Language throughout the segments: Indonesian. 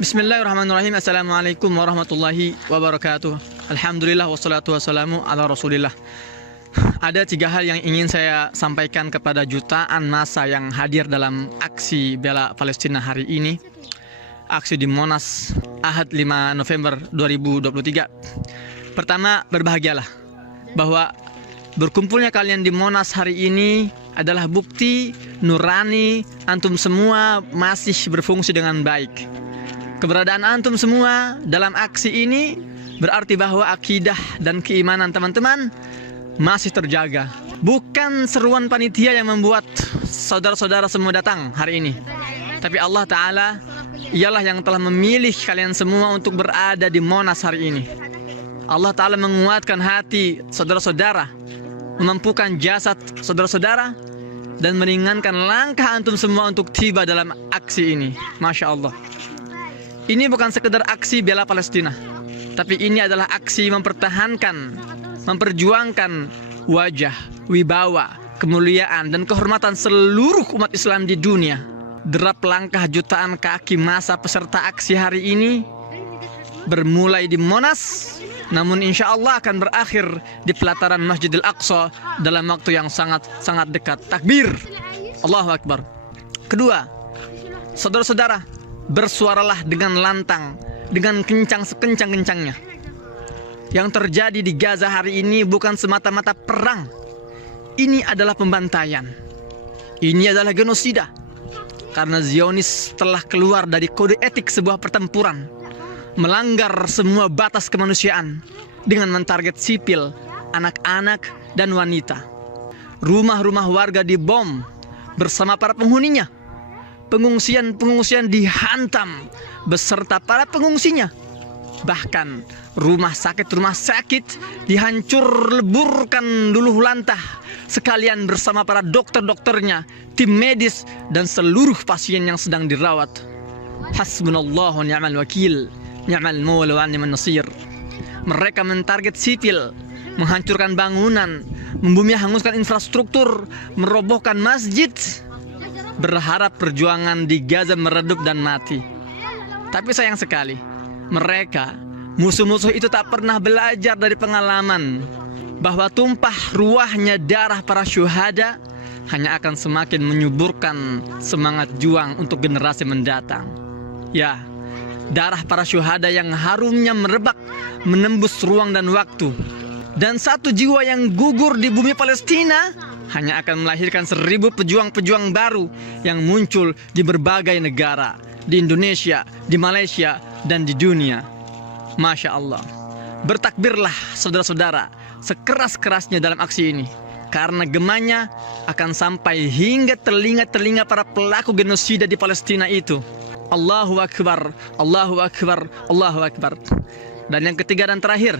Bismillahirrahmanirrahim. Assalamualaikum warahmatullahi wabarakatuh. Alhamdulillah wassalatu wassalamu ala rasulillah. Ada 3 hal yang ingin saya sampaikan kepada jutaan massa yang hadir dalam aksi bela Palestina hari ini. Aksi di Monas Ahad 5 November 2023. Pertama, berbahagialah bahwa berkumpulnya kalian di Monas hari ini adalah bukti nurani antum semua masih berfungsi dengan baik. Keberadaan antum semua dalam aksi ini berarti bahwa akidah dan keimanan teman-teman masih terjaga. Bukan seruan panitia yang membuat saudara-saudara semua datang hari ini, tapi Allah Ta'ala ialah yang telah memilih kalian semua untuk berada di Monas hari ini. Allah Ta'ala menguatkan hati saudara-saudara, memampukan jasad saudara-saudara, dan meringankan langkah antum semua untuk tiba dalam aksi ini. Masya Allah. Ini bukan sekedar aksi bela Palestina, tapi ini adalah aksi mempertahankan, memperjuangkan wajah, wibawa, kemuliaan, dan kehormatan seluruh umat Islam di dunia. Derap langkah jutaan kaki massa peserta aksi hari ini bermulai di Monas, namun insya Allah akan berakhir di pelataran Masjidil Aqsa dalam waktu yang sangat dekat. Takbir, Allahu Akbar. Kedua, saudara-saudara, bersuaralah dengan lantang, dengan kencang sekencang-kencangnya. Yang terjadi di Gaza hari ini bukan semata-mata perang. Ini adalah pembantaian. Ini adalah genosida. Karena Zionis telah keluar dari kode etik sebuah pertempuran, melanggar semua batas kemanusiaan dengan mentarget sipil, anak-anak, dan wanita. Rumah-rumah warga dibom bersama para penghuninya. Pengungsian dihantam beserta para pengungsinya. Bahkan rumah sakit dihancur leburkan luluh lantah sekalian bersama para dokter-dokternya, tim medis, dan seluruh pasien yang sedang dirawat. Hasbunallahu ni'mal wakil, ni'mal maula wa ni'man nasir. Mereka mentarget sipil, menghancurkan bangunan, membumi hanguskan infrastruktur, merobohkan masjid, berharap perjuangan di Gaza meredup dan mati. Tapi sayang sekali, mereka, musuh-musuh itu tak pernah belajar dari pengalaman bahwa tumpah ruahnya darah para syuhada hanya akan semakin menyuburkan semangat juang untuk generasi mendatang. Ya, darah para syuhada yang harumnya merebak menembus ruang dan waktu. Dan satu jiwa yang gugur di bumi Palestina hanya akan melahirkan 1000 pejuang-pejuang baru yang muncul di berbagai negara, di Indonesia, di Malaysia, dan di dunia. Masya Allah. Bertakbirlah saudara-saudara sekeras-kerasnya dalam aksi ini, karena gemanya akan sampai hingga telinga-telinga para pelaku genosida di Palestina itu. Allahu Akbar, Allahu Akbar, Allahu Akbar. Dan yang ketiga dan terakhir,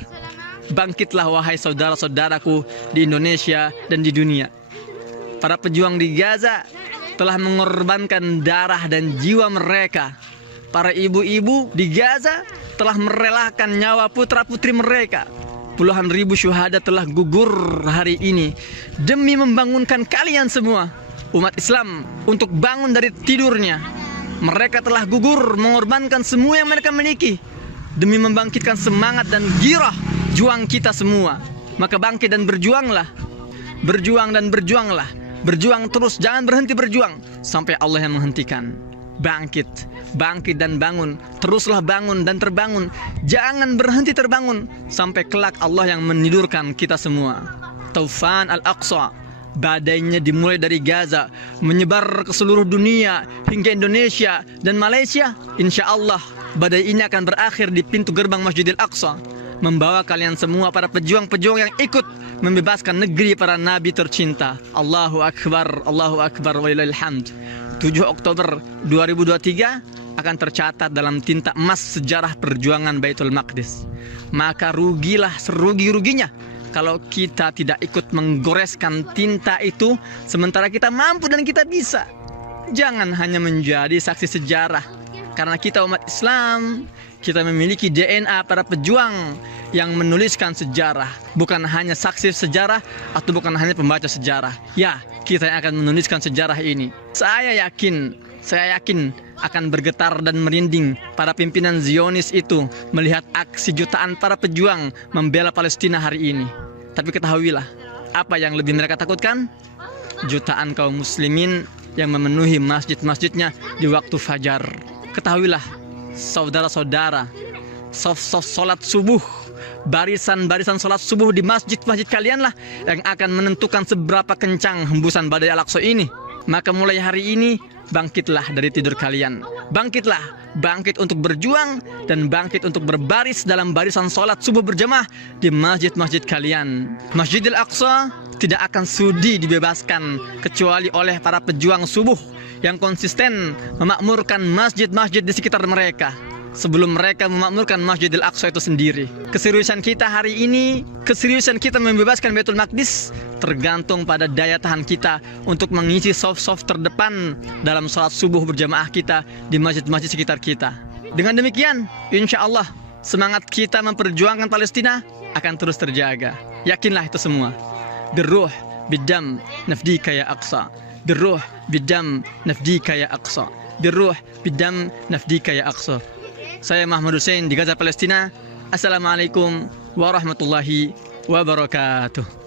bangkitlah wahai saudara-saudaraku di Indonesia dan di dunia. Para pejuang di Gaza telah mengorbankan darah dan jiwa mereka. Para ibu-ibu di Gaza telah merelakan nyawa putra-putri mereka. Puluhan ribu syuhada telah gugur hari ini demi membangunkan kalian semua, umat Islam, untuk bangun dari tidurnya. Mereka telah gugur mengorbankan semua yang mereka miliki demi membangkitkan semangat dan girah juang kita semua. Maka bangkit dan berjuanglah. Berjuang dan berjuanglah. Berjuang terus, jangan berhenti berjuang sampai Allah yang menghentikan. Bangkit, bangkit dan bangun. Teruslah bangun dan terbangun. Jangan berhenti terbangun sampai kelak Allah yang menidurkan kita semua. Taufan Al-Aqsa, badainya dimulai dari Gaza, menyebar ke seluruh dunia hingga Indonesia dan Malaysia. Insya Allah badai ini akan berakhir di pintu gerbang Masjidil Aqsa, membawa kalian semua para pejuang-pejuang yang ikut membebaskan negeri para nabi tercinta. Allahu Akbar, Allahu Akbar, walillahil hamd. 7 Oktober 2023 akan tercatat dalam tinta emas sejarah perjuangan Baitul Maqdis. Maka rugilah serugi-ruginya kalau kita tidak ikut menggoreskan tinta itu sementara kita mampu dan kita bisa. Jangan hanya menjadi saksi sejarah, karena kita umat Islam, kita memiliki DNA para pejuang yang menuliskan sejarah, bukan hanya saksi sejarah atau bukan hanya pembaca sejarah. Ya, kita yang akan menuliskan sejarah ini. Saya yakin akan bergetar dan merinding para pimpinan Zionis itu melihat aksi jutaan para pejuang membela Palestina hari ini. Tapi ketahuilah, apa yang lebih mereka takutkan? Jutaan kaum muslimin yang memenuhi masjid-masjidnya di waktu fajar. Ketahuilah, saudara-saudara, solat subuh, barisan-barisan sholat subuh di masjid-masjid kalianlah yang akan menentukan seberapa kencang hembusan badai Al-Aqsa ini. Maka mulai hari ini, bangkitlah dari tidur kalian. Bangkitlah, bangkit untuk berjuang dan bangkit untuk berbaris dalam barisan sholat subuh berjamaah di masjid-masjid kalian. Masjidil Aqsa tidak akan sudi dibebaskan kecuali oleh para pejuang subuh yang konsisten memakmurkan masjid-masjid di sekitar mereka sebelum mereka memakmurkan Masjidil Aqsa itu sendiri. Keseriusan kita hari ini, keseriusan kita membebaskan Baitul Maqdis tergantung pada daya tahan kita untuk mengisi saf-saf terdepan dalam sholat subuh berjamaah kita di masjid-masjid sekitar kita. Dengan demikian, insya Allah semangat kita memperjuangkan Palestina akan terus terjaga. Yakinlah itu semua. Birruh bidam nafdika ya Aqsa. Birruh bidam nafdika ya Aqsa. Birruh bidam nafdika ya Aqsa. Saya Mahmud Hussein di Gaza, Palestina. Assalamualaikum warahmatullahi wabarakatuh.